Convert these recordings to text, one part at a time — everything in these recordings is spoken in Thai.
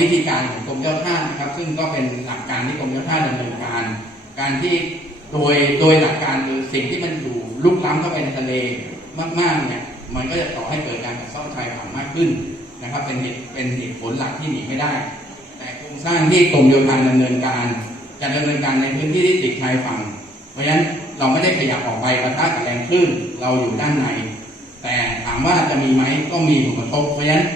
วิธีการของกรมเจ้าท่านะครับ ซึ่งก็เป็นหลักการที่กรมเจ้าท่าดำเนินการ การที่โดยโดยหลักการคือสิ่งที่มันอยู่ลุกล้ำเข้าไปในทะเลมากๆเนี่ยมันก็จะต่อให้เกิดการกัดเซ้อชายฝั่งมากขึ้นนะครับ เป็นเหตุเป็นเหตุผลหลักที่หนีไม่ได้ แต่โครงสร้างที่กรมโยธาดำเนินการจะดำเนินการในพื้นที่ที่ติดชายฝั่ง เพราะฉะนั้นเราไม่ได้ขยับออกไปประทะกับแรงคลื่นเราอยู่ด้านใน แต่ถามว่าจะมีไหมก็มีผลกระทบเพราะฉะนั้น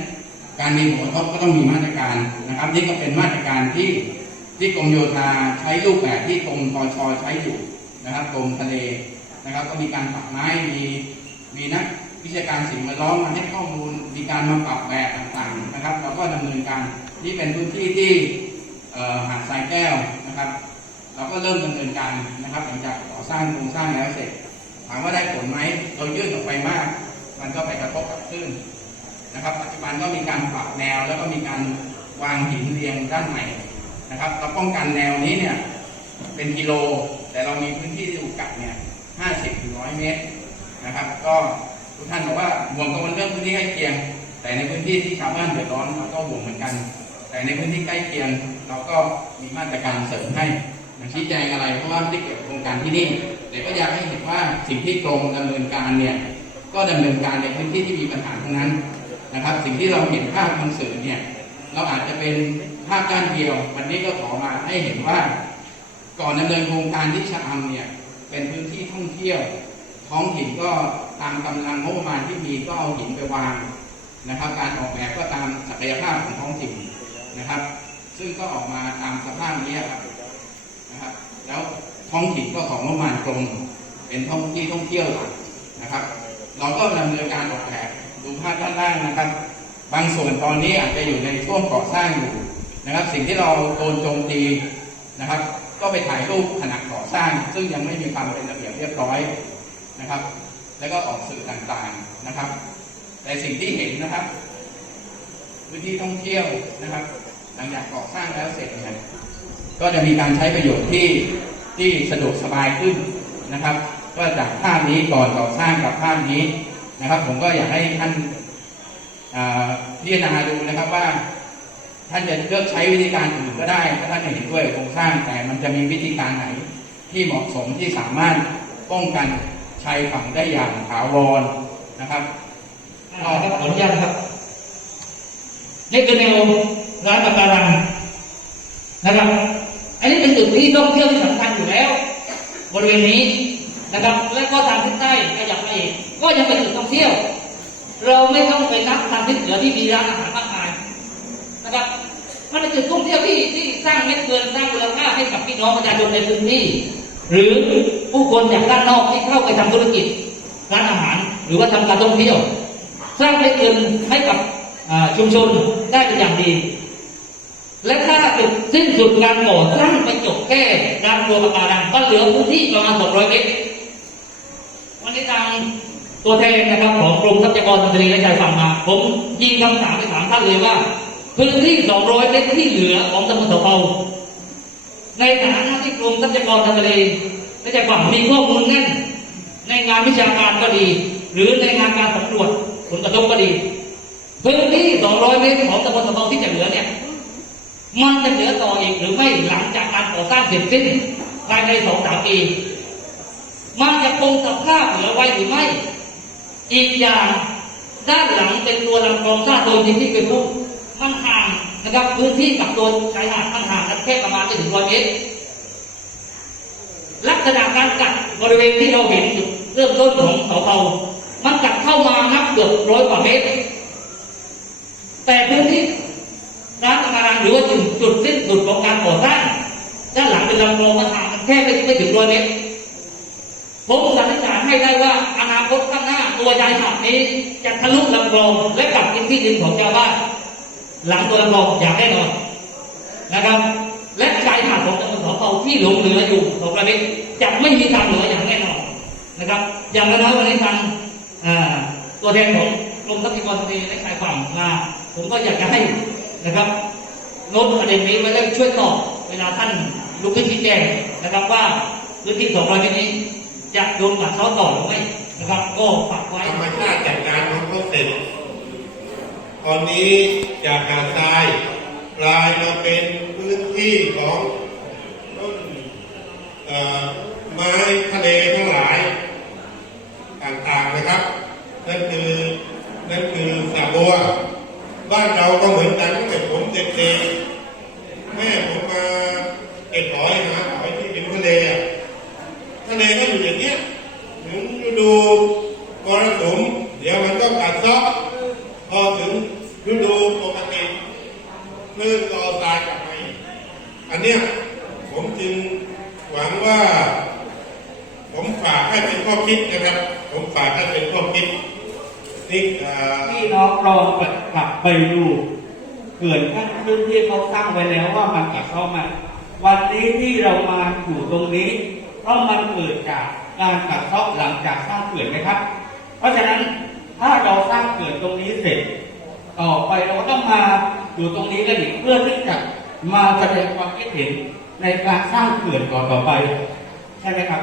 การมีผลกระทบก็ต้องมีมาตรการนะครับ นี่ก็เป็นมาตรการที่ที่กรมโยธาใช้รูปแบบที่กรมปชใช้อยู่นะครับกรมทะเลนะครับ ก็มีการปรับไม้มีมีนักวิชาการสิ่งแวดล้อมมาให้ข้อมูลมีการมาปรับแบบต่างๆนะครับเราก็ดำเนินการนี่เป็นพื้นที่ที่เอ่อหาดทรายแก้วนะครับเราก็เริ่มดำเนินการนะครับหลังจากก่อสร้างโครงสร้างแล้วเสร็จถามว่าได้ผลไหมเรายื่นออกไปมาก มันก็ไปกระทบกับคลื่น นะครับ ปัจจุบันก็มีการปรับแนวแล้วก็มีการวางหินเรียงด้านใหม่นะครับเราป้องกันแนวนี้เนี่ยเป็นกิโล แต่เรามีพื้นที่ที่ถูกกัดเนี่ย50ถึง100เมตรนะครับ ก็ทุกท่านบอกว่าห่วงกังวลเรื่องพื้นที่ใกล้เคียง แต่ในพื้นที่ที่ชาวบ้านเดือดร้อนเราก็ห่วงเหมือนกัน แต่ในพื้นที่ใกล้เคียงเราก็มีมาตรการเสริมให้ชี้แจงอะไรเพราะว่าไม่เกี่ยวโครงการที่นี่แต่ก็อยากให้เห็นว่าสิ่งที่กรมดำเนินการเนี่ยก็ดำเนินการในพื้นที่ที่มีปัญหาทั้งนั้น นะครับ สิ่งที่เราเห็นภาพคอนเสิร์ตเนี่ยเราอาจจะเป็นภาพด้านเดียว วันนี้ก็ขอมาให้เห็นว่า ก่อนดำเนินโครงการที่ชะอำเนี่ยเป็นพื้นที่ท่องเที่ยว ท้องถิ่นก็ตามกำลังงบประมาณที่มีก็เอาหินไปวางนะครับ การออกแบบก็ตามศักยภาพของท้องถิ่นนะครับ ซึ่งก็ออกมาตามสภาพนี้ครับนะครับ แล้วท้องถิ่นก็ของงบประมาณกรมเป็นท้องที่ท่องเที่ยวหลักนะครับ เราก็ดำเนินการออกแบบ ภาพด้านล่างนะครับ บางส่วนตอนนี้อาจจะอยู่ในช่วงก่อสร้างอยู่นะครับ สิ่งที่เราโดนโจมตีนะครับ ก็ไปถ่ายรูปขณะก่อสร้าง ซึ่งยังไม่มีความเป็นระเบียบเรียบร้อยนะครับ แล้วก็ออกสื่อต่างๆนะครับ แต่สิ่งที่เห็นนะครับพื้นที่ท่องเที่ยวนะครับ หลังจากก่อสร้างแล้วเสร็จเนี่ยก็จะมีการใช้ประโยชน์ที่ที่สะดวกสบายขึ้นนะครับ ก็จากภาพนี้ก่อนก่อสร้างกับภาพนี้ นะครับ ผมก็อยากให้ท่านพิจารณาดูนะครับว่า ท่านจะเลือกใช้วิธีการอื่นก็ได้ถ้าท่านเห็นด้วยโครงสร้าง แต่มันจะมีวิธีการไหนที่เหมาะสมที่สามารถป้องกันชายฝั่งได้อย่างถาวรนะครับอ่าครับขออนุญาตครับนี่คือแนวร้านปะการังนะครับ อันนี้เป็นจุดที่ท่องเที่ยวที่สำคัญอยู่แล้ว บริเวณนี้ นะครับ และก็ทางทิศใต้ขยับมาอีกก็ยังเป็นจุดท่องเที่ยว เราไม่ต้องไปนับทางทิศเหนือที่มีร้านอาหารมากมายนะครับมันเป็นจุดท่องเที่ยวที่ที่สร้างเม็ดเงินสร้างมูลค่าให้กับพี่น้องประชาชนในพื้นที่ หรือผู้คนจากด้านนอกที่เข้าไปทำธุรกิจร้านอาหาร หรือว่าทำการท่องเที่ยว สร้างเม็ดเงินให้กับชุมชนได้เป็นอย่างดีและถ้าจุดสิ้นสุดการก่อสร้างไปจบแค่ด้านตัวประการังก็เหลือพื้นที่ประมาณ200เมตร วันนี้ทางตัวแทนนะครับของกรมทรัพยากรทางทะเลและชายฝั่งมา ผมยิงคำถามไปถามท่านเลยว่า พื้นที่ 200 เมตรที่เหลือของตำบลเสาเปาในฐานะที่กรมทรัพยากรทางทะเลและชายฝั่งมีข้อมูลแน่นในงานวิชาการก็ดี หรือในงานการสำรวจผลกระทบก็ดี พื้นที่ 200 เมตรของตำบลเสาเปาที่จะเหลือเนี่ยมันจะเหลือต่ออีกหรือไม่หลังจากการก่อสร้างเสร็จสิ้นภายในสองสามปี มันจะคงสภาพเหลือไว้หรือไม่ อีกอย่างด้านหลังเป็นตัวลำคลองซาโดยที่เป็นผู้มันห่างนะครับพื้นที่กับตัวชายหาดมันห่างกันแค่ประมาณไม่ถึงร้อยเมตรลักษณะการกัดบริเวณที่เราเห็นจุดเริ่มต้นของเขาเผามันกัดเข้ามานับเกือบร้อยกว่าเมตร แต่พื้นที่ร้านอาหารหรือว่าจุดจุดสิ้นสุดของการก่อสร้างด้านหลังเป็นลำคลองมันห่างกันแค่ไม่ถึงร้อยเมตร ผมสันนิษฐานให้ได้ว่าอนาคตข้างหน้าตัวชายหาดนี้ จะทะลุลำคลองและกลับกินที่ดินของชาวบ้านหลังตัวลำคลองอย่างแน่นอนนะครับ และชายหาดของตำบลสอเปาที่หลงเหลืออยู่ของประเทศจะไม่มีทางเหลืออย่างแน่นอนนะครับ อย่างน้อยวันนี้ทางอ่าตัวแทนของกรมทรัพยากรทะเลและชายฝั่งมา ผมก็อยากจะให้นะครับโน้ตประเด็นนี้ไว้แล้วช่วยตอบเวลาท่านลุกขึ้นชี้แจงนะครับว่าพื้นที่200เมตรนี้ จะโดนกัดเท้าต่อหรือไม่นะครับ ก็ฝากไว้ธรรมชาติจัดการของเขาเสร็จตอนนี้จากหาดทรายกลายมาเป็นพื้นที่ของต้นไม้ทะเลทั้งหลาย ต่างๆนะครับ นั่นคือนั่นคือสระบัวบ้านเราก็เหมือนกันตั้งแต่ผมเด็กๆแม่ผมมาเก็บหอยหาหอยที่ริมทะเลอะทะ เลก็อยู่อย่างเนี้ยถึงฤดูมรสุมเดี๋ยวมันก็กัดซาะพอถึงฤดูปกติคลื่นก็ตายกลับมาอีกอันเนี้ยผมจึงหวังว่า ผมฝากให้เป็นข้อคิดนะครับ ผมฝากให้เป็นข้อคิดนี่เอ่อพี่น้องลองกลับไปดูเขื่อนขั้นพื้นที่เขาตั้งไว้แล้วว่ามันกัดเข้ามาวันนี้ที่เรามาอยู่ตรงนี้ เพราะมันเกิดจากการกัดเซาะหลังจากสร้างเขื่อนนะครับ เพราะฉะนั้นถ้าเราสร้างเขื่อนตรงนี้เสร็จ ต่อไปเราก็ต้องมาอยู่ตรงนี้กันอีกเพื่อที่จะมาแสดงความคิดเห็นในการสร้างเขื่อนต่อต่อไป ใช่ไหมครับ